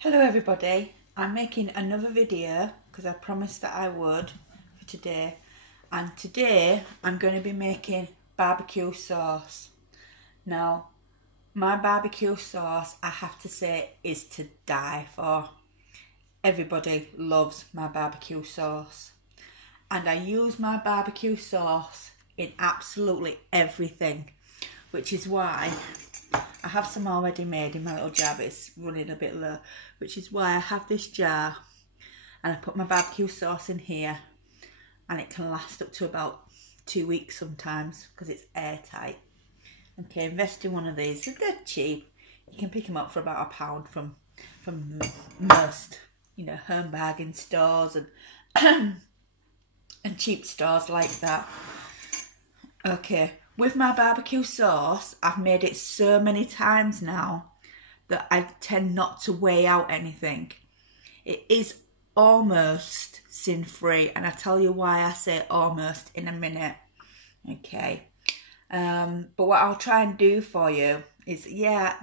Hello everybody, I'm making another video because I promised that I would for today, and today I'm going to be making barbecue sauce. Now my barbecue sauce, I have to say, is to die for. Everybody loves my barbecue sauce, and I use my barbecue sauce in absolutely everything, which is why I have some already made in my little jar, but it's running a bit low, which is why I have this jar and I put my barbecue sauce in here, and it can last up to about 2 weeks sometimes because it's airtight. Okay, invest in one of these. They're cheap. You can pick them up for about £1 from most, home bargain stores and and cheap stores like that. Okay. With my barbecue sauce, I've made it so many times now that I tend not to weigh out anything. It is almost sin-free, and I'll tell you why I say almost in a minute. Okay. But what I'll try and do for you is,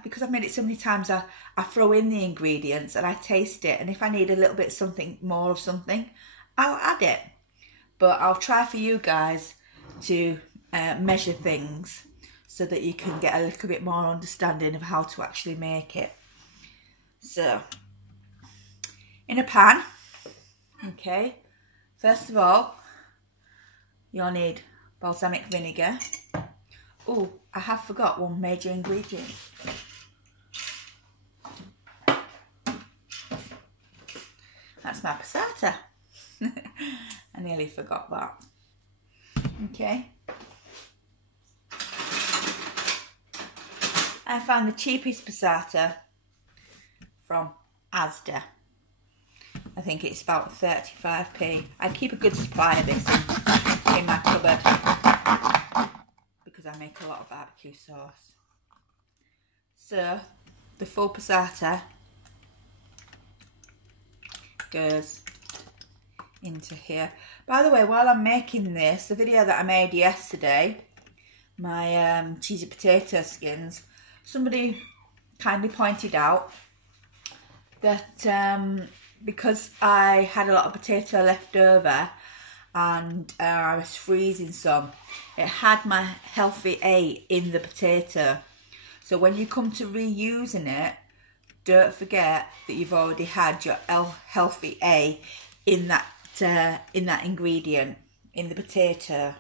because I've made it so many times, I throw in the ingredients and I taste it, and if I need a little bit more of something, I'll add it. But I'll try for you guys to measure things so that you can get a little bit more understanding of how to actually make it. So, in a pan, okay, first of all, you'll need balsamic vinegar. Oh, I have forgot one major ingredient. That's my passata. I nearly forgot that. Okay. I found the cheapest passata from Asda. I think it's about 35p. I keep a good supply of this in my cupboard because I make a lot of barbecue sauce. So the full passata goes into here. By the way, while I'm making this, the video that I made yesterday, my cheesy potato skins, somebody kindly pointed out that because I had a lot of potato left over and I was freezing some, it had my healthy A in the potato. So when you come to reusing it, don't forget that you've already had your healthy A in that ingredient, in the potato.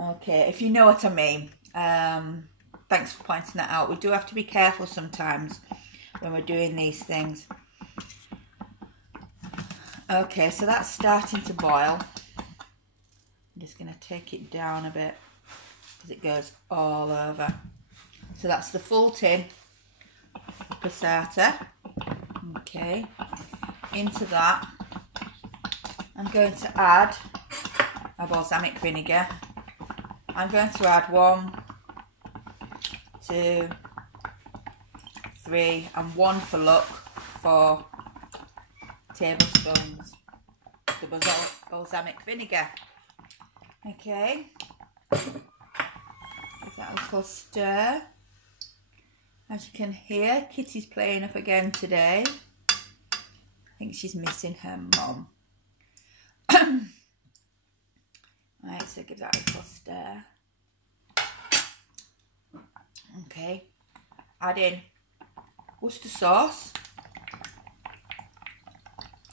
Okay, if you know what I mean. Thanks for pointing that out. We do have to be careful sometimes when we're doing these things. Okay, so that's starting to boil. I'm just going to take it down a bit because it goes all over. So that's the full tin passata. Okay, into that I'm going to add my balsamic vinegar. I'm going to add 1, 2, 3 and 1 for luck, 4 tablespoons of the balsamic vinegar. Okay, give that a little stir. As you can hear, Kitty's playing up again today. I think she's missing her mum. Right, so give that a little stir. Okay, add in Worcester sauce.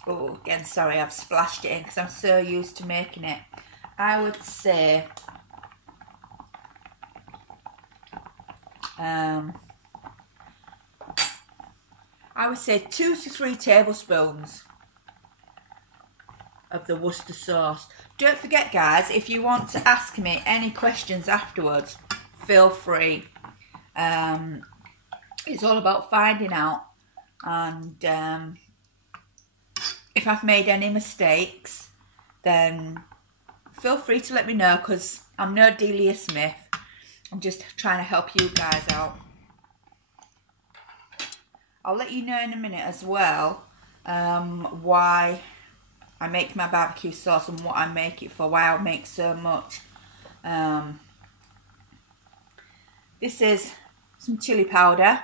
Oh, again, sorry, I've splashed it in because I'm so used to making it. I would say I would say 2 to 3 tablespoons of the Worcester sauce. Don't forget, guys, if you want to ask me any questions afterwards, feel free. It's all about finding out, and if I've made any mistakes, then feel free to let me know, because I'm no Delia Smith. I'm just trying to help you guys out. I'll let you know in a minute as well why I make my barbecue sauce and what I make it for, why I make so much. This is some chili powder.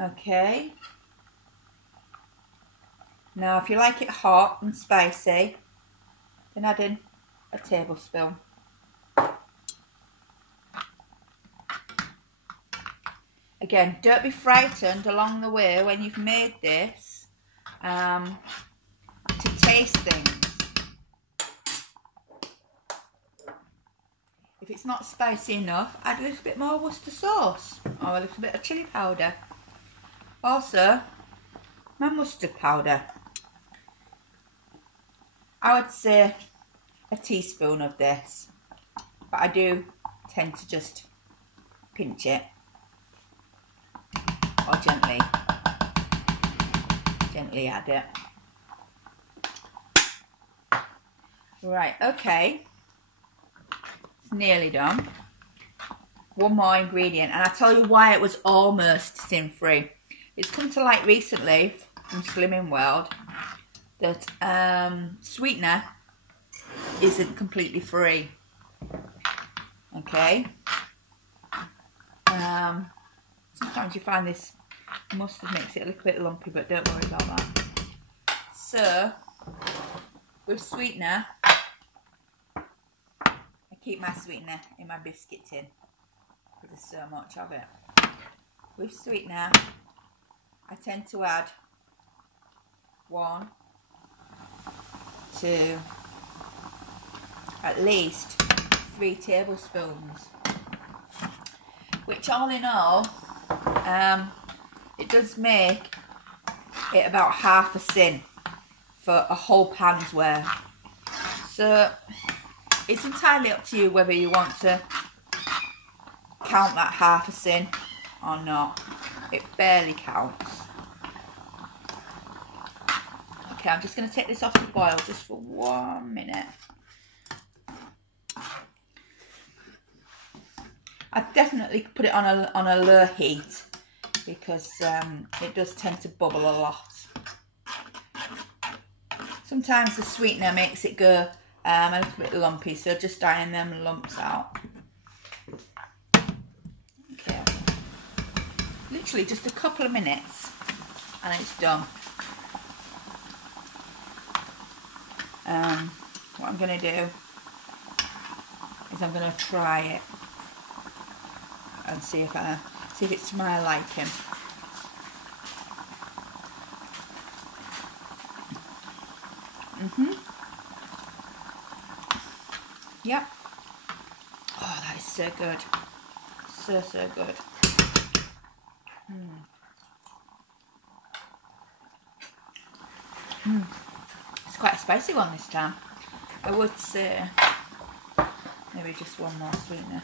Okay. Now if you like it hot and spicy, then add in a tablespoon. Again, don't be frightened along the way when you've made this to taste things. If it's not spicy enough, add a little bit more Worcester sauce or a little bit of chilli powder. Also, my mustard powder. I would say a teaspoon of this, but I do tend to just pinch it or gently add it. Right, okay. Nearly done. One more ingredient, and I'll tell you why it was almost sin-free. It's come to light recently from Slimming World that sweetener isn't completely free. Okay. Sometimes you find this mustard makes it a little bit lumpy, but don't worry about that. So with sweetener, keep my sweetener in my biscuit tin because there's so much of it. With sweetener, I tend to add 1, 2, at least 3 tablespoons, which all in all, it does make it about half a sin for a whole pan's worth. So it's entirely up to you whether you want to count that half a sin or not. It barely counts. Okay, I'm just going to take this off the boil just for 1 minute. I definitely put it on a low heat because it does tend to bubble a lot. Sometimes the sweetener makes it go a little bit lumpy, so just iron them lumps out. Okay, literally just a couple of minutes and it's done. What I'm going to do is I'm going to try it and see if it's to my liking. Yep. Oh, that is so good. So good. It's quite a spicy one this time. I would say maybe just one more sweetener.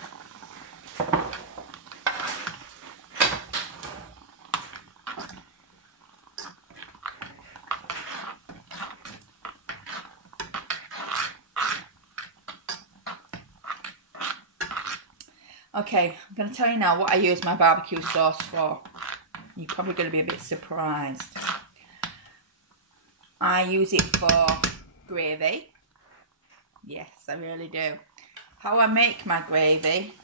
Okay, I'm going to tell you now what I use my barbecue sauce for. You're probably going to be a bit surprised. I use it for gravy. Yes, I really do. How I make my gravy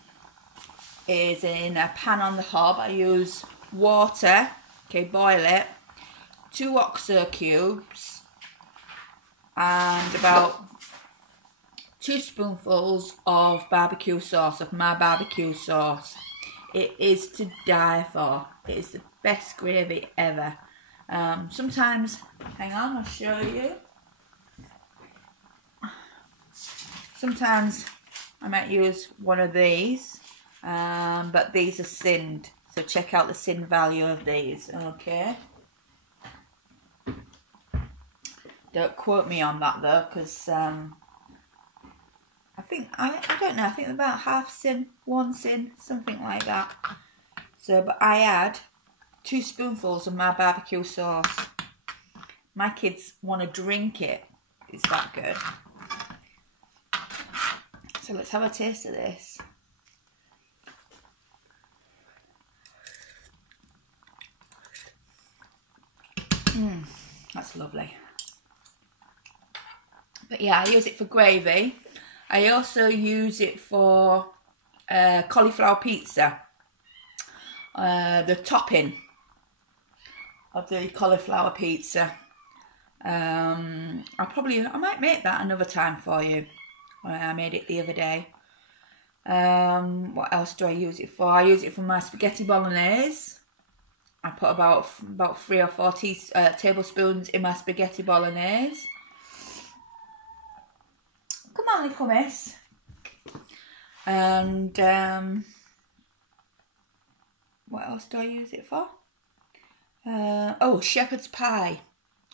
is in a pan on the hob. I use water, okay, boil it, 2 OXO cubes, and about 2 spoonfuls of barbecue sauce, of my barbecue sauce. It is to die for. It is the best gravy ever. Sometimes, hang on, I'll show you. Sometimes I might use one of these, but these are sinned. So check out the sin value of these, okay? Don't quote me on that though, because I don't know, I think about half sin, 1 sin, something like that. So, but I add 2 spoonfuls of my barbecue sauce. My kids want to drink it. It's that good. So let's have a taste of this. That's lovely. But yeah, I use it for gravy. I also use it for cauliflower pizza. The topping of the cauliflower pizza. I might make that another time for you. I made it the other day. What else do I use it for? I use it for my spaghetti bolognese. I put about 3 or 4 tablespoons in my spaghetti bolognese. Come on, little miss. And what else do I use it for? Oh, shepherd's pie.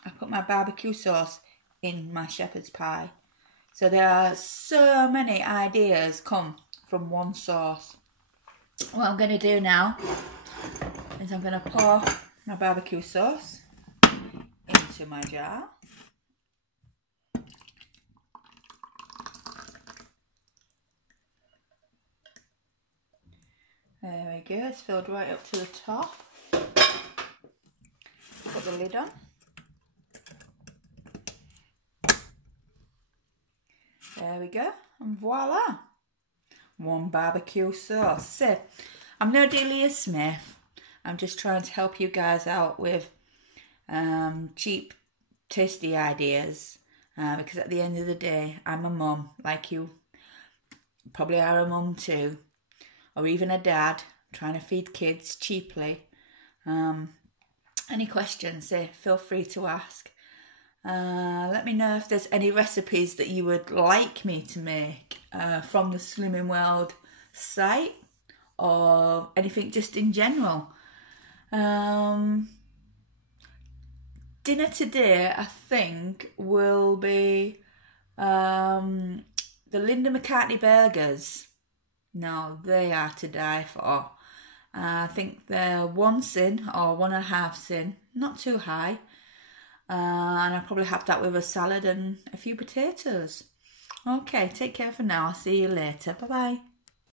I put my barbecue sauce in my shepherd's pie. So there are so many ideas come from one sauce. What I'm going to do now is I'm going to pour my barbecue sauce into my jar. There we go, it's filled right up to the top. Put the lid on. There we go, and voila! One barbecue sauce. So, I'm no Delia Smith. I'm just trying to help you guys out with cheap, tasty ideas. Because at the end of the day, I'm a mum, like you probably are a mum too. Or even a dad, trying to feed kids cheaply. Any questions, feel free to ask. Let me know if there's any recipes that you would like me to make from the Slimming World site, or anything just in general. Dinner today, I think, will be the Linda McCartney burgers. No, they are to die for. I think they're 1 sin or 1.5 sin, not too high. And I'll probably have that with a salad and a few potatoes. Okay, take care for now. I'll see you later. Bye-bye.